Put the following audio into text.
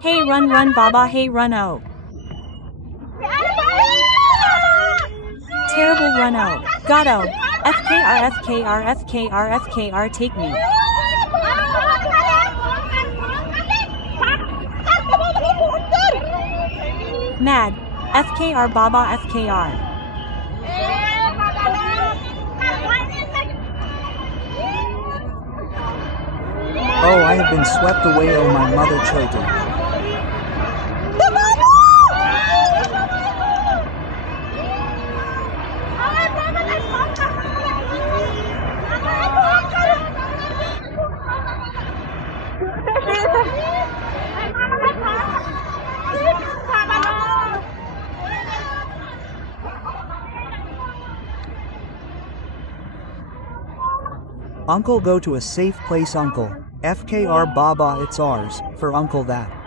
Hey run run Baba, hey run oh. Terrible run oh. God oh. FKR FKR FKR FKR take me. Mad. FKR Baba FKR. Oh, I have been swept away, oh my mother children. Uncle, go to a safe place, uncle. FKR Baba, it's ours, for uncle that.